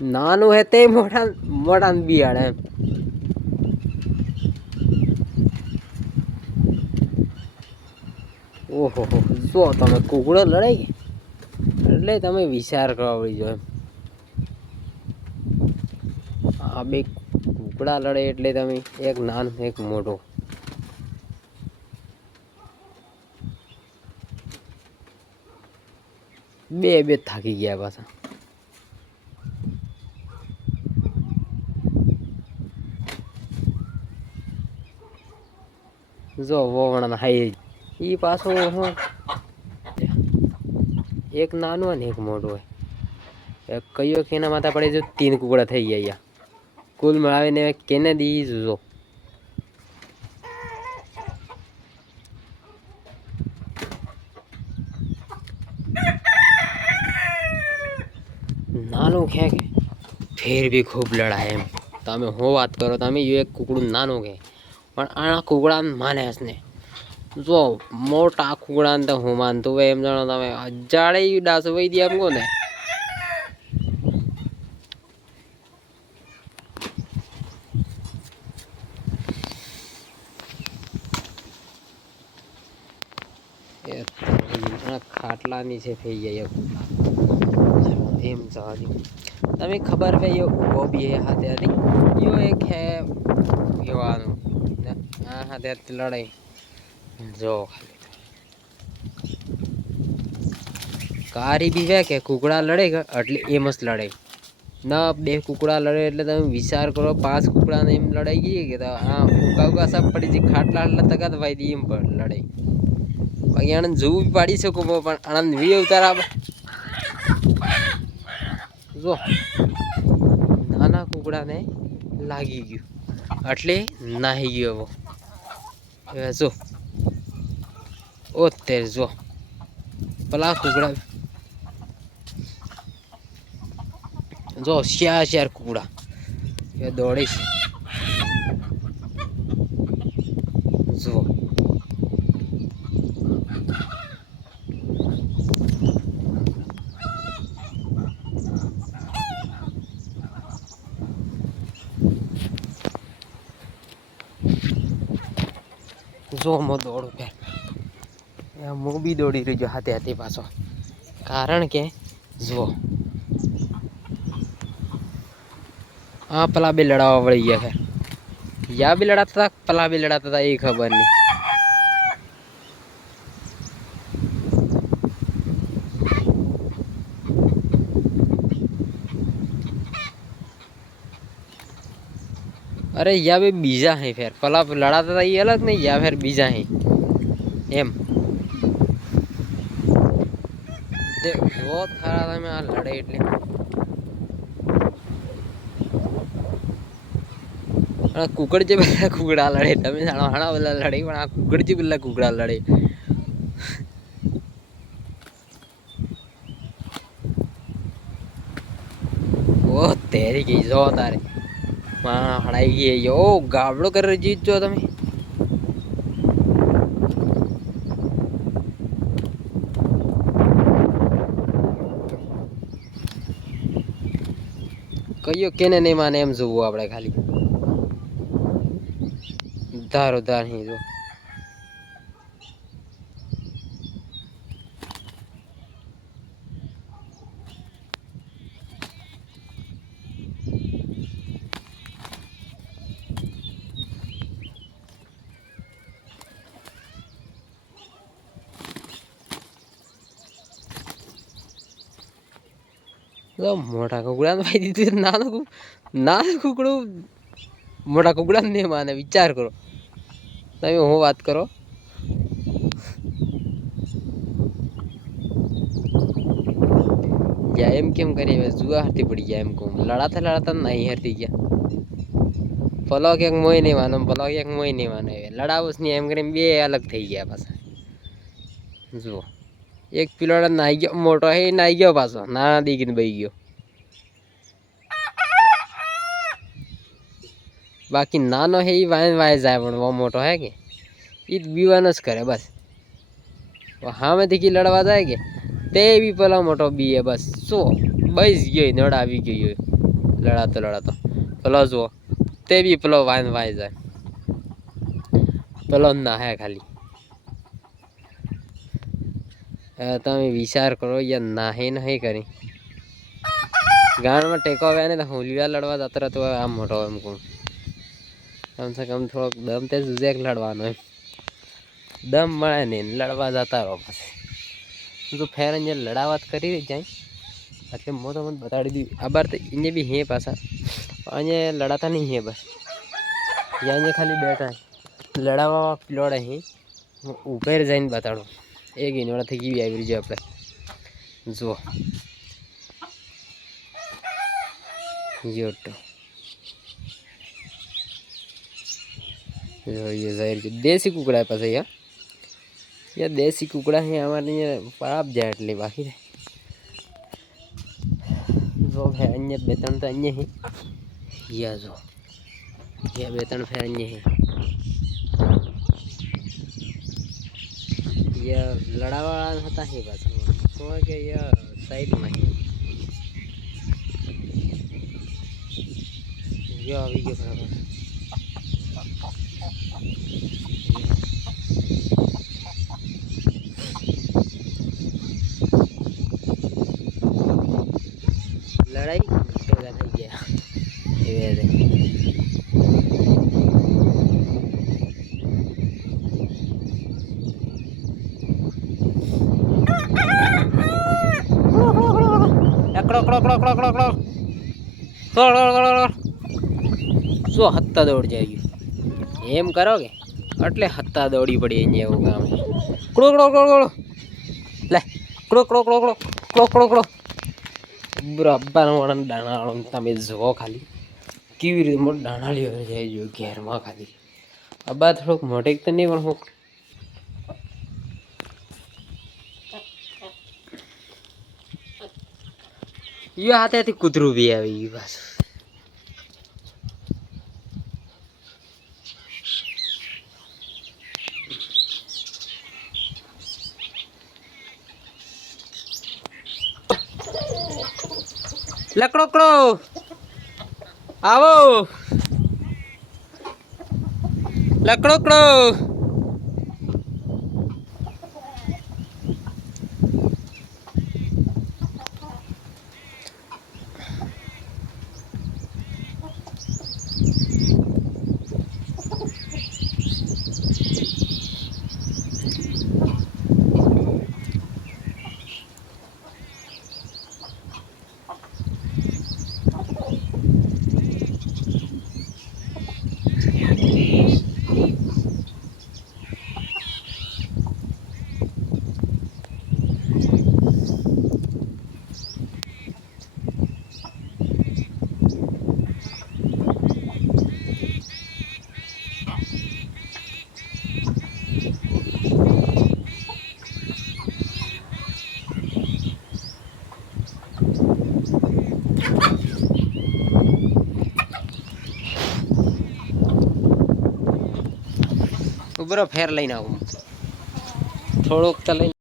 નાનું હે તે મોટા મોટા બિયાડે એમ. ઓહો હો, જો તમે કુકડો લડાઈ એટલે તમે વિચાર કરવા પડી જો એમ. આ બે કુકડા લડે એટલે તમે એક નાનો એક મોટો. બે બે થાકી ગયા પાછા. જો વોવણા હાઈ ઈ પાછો હું એક નાનો ને એક મોટો હોય. કયો કેના માથા પડે જો 3 કુકડા થઈ ગયા. કુલ મળાવીને કેને દી જો નાનું છે કે ફેર બી ખૂબ લડાય એમ. તમે હું વાત કરો તમે એક કુકડું નાનું કે પણ આના કુકડા માને ને જો મોટા કુકડા ને તો હું માનતું હોય એમ જાણો તમે અજાડે ડાસ વહી દે એમ કહો ને. ખાટલા નીચે થઈ જાય એમ જવા તમે ખબર ભાઈ યો ઉભો બી હે હાથે હતી યો એક હે યુવાનું આ હાથે લડાઈ જો કારી બી હે કે કુકડા લડે એટલે એમ જ લડાઈ ના બે કુકડા લડે એટલે તમે વિચાર કરો 5 કુકડા ને એમ લડાઈ ગઈ કે હા ઉકા સબ પડી જી ખાટલા તકાત ભાઈ દી એમ પર લડાઈ બાકી આનંદ જોવું બી પાડી શકો પણ આનંદ વી ઉતારા જો નાના કુકડાને લાગી ગયું એટલે નાહી ગયો હવે જો ઓ તેર જો પેલા કુકડા જો શિયાર કુકડા એ દોડીશ જો જો મો દોડું ફેર હું બી દોડી રહ્યો હાથે હાથે પાછો કારણ કે જુઓ હા પેલા બે લડાવવા વળી ગયા ફેર યા બી લડાતા હતા પેલા બી લડાતા હતા એ ખબર નહીં. अरे या भी बीजा है फिर पला लड़ाता था ये अलग नहीं या फिर बीजा है एम बहुत खरा था मैं लड़े એટલે કુકડ જે પેલા કુકડા લડે તમે જાણો હાણા પેલા લડે પણ આ કુકડ જે પેલા કુકડા લડે ઓ તેરી ગઈ જો તારે માં હડાઈ ગઈ યો ગાબડો કરી જીત જો તમે કયો કેને નહીં માને એમ જોવું આપણે ખાલી ધારો ધાર નહીં જો મોટા કુકડા ભાઈ દીધું નાનું કુકડું મોટા કુકડા ને માને વિચાર કરો તમે હું વાત કરો યા એમ કેમ કરી જુआ હરતી પડી ગયા એમ કહું લડાતા લડાતા નહીં હરતી ગયા પલો ક્યાંક મોય નહીં માનો પલો ક્યાંક મોય નહીં માનો લડાવું જ નહીં એમ કરીને બે અલગ થઈ ગયા પાછા જુઓ એક પીલોડા નાહી ગયો મોટો હે નાહી ગયો પાછો નાના દીકરીને બહી ગયો બાકી નાનો હે એ વાય જાય પણ वो મોટો હે કે એ બીવાનો જ કરે બસ સામેથી કી લડવા જાય કે તે બી પેલા મોટો બી હે બસ શું બસ ગયો નડ આવી ગયો લડાતો પેલો જુઓ તે બી પેલો વાય જાય, પેલો ના હે ખાલી તમે વિચાર કરો યાર, નાહી નહીં કરી ગામમાં ટેકો આવ્યા ને તો હોલિયા લડવા જતો રહેતો આમ મોટો એમ કહું, કમસે કમ થોડોક દમ તે જુજેક લડવાનો એમ, દમ મળે ને લડવા જતા રહો પછી તો ફેર અહીંયા લડાવત કરી જાય એટલે હું તમને બતાડી દઉં આ બાર તો અહીંયા બી હે પાછા અહીંયા લડાતા નહીં હે બસ અહીંયા ખાલી બેઠા લડાવવા પીલોડે હે હું ઉપર જઈને બતાડું એક ઇનોડાથી કેવી આવી રહી છે આપણે જુઓ યોટો ये जाहिर देसी कुकड़ा पास है यार देसी कुकड़ा है हमारे यहाँ पाप जाए એટલે બાકી જો है अन्य बेतन तो अन्य है ये जो ये बेतन फिर अन्य है ये लड़ावाड़ा होता है बस तो कि ये साइड में है ये अभी के बराबर लड़ाई भेगा થઈ ગયા એવે શું હત્તા દોડ જાય એમ કરો કે એટલે હત્તા દોડી પડી અહીંયા એવું કામ કડો કડો કડો કડો લે કડો કડો કડો કડો કડો કડો કડો બરાબર વળન દાણાળો તમે જુઓ ખાલી કેવી રીતે મોટું દાણાળી જાય જો ઘેરમાં ખાલી અબ્બા થોડુંક મોટેક તો નહીં પણ હું ये हाथेથી કૂતરું બી આવી ગયું બસ લકડો કડો આવો લકડો કડો ઉભરો ફેર લઈને આવું થોડોક તો લઈને